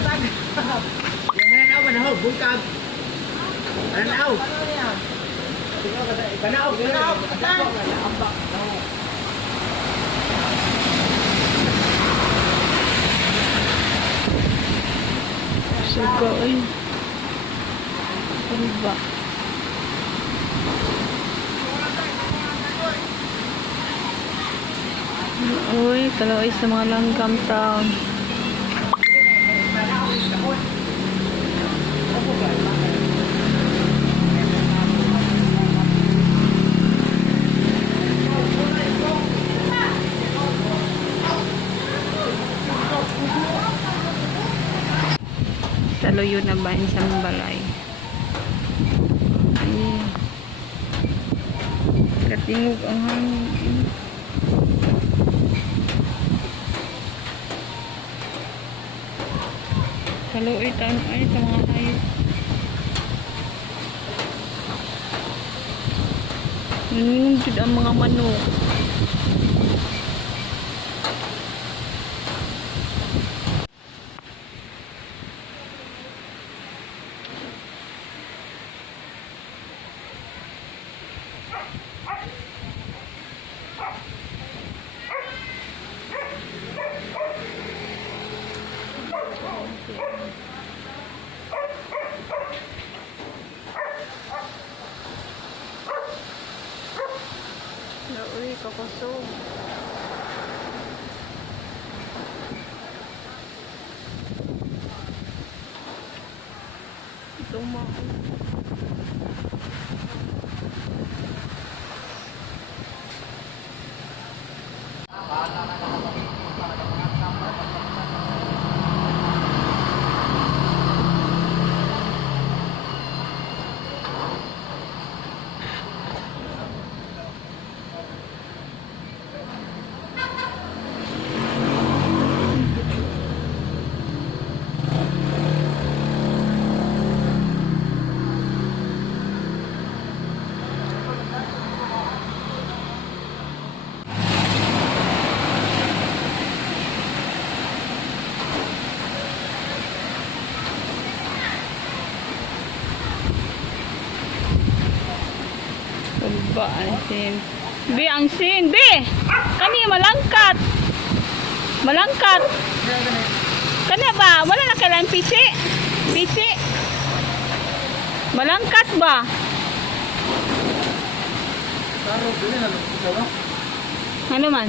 Yang mananaw, manahog, bungkag. Mananaw. Mananaw. Suga, ay. Ano ba? Uy, kaloy sa mga langgam town. Taluyo na ba sa balay? Ay, katingog ang hangin. Kaluoy taon ay sa mga hayop. Nanginginig ang mga manok. Uy, kakusog. Tumaon. Ba, asin. Bi, ang sin. Bi! Kani, malangkat. Malangkat. Kani ba? Wala na kailan pisi. Pisi. Malangkat ba? Ano man?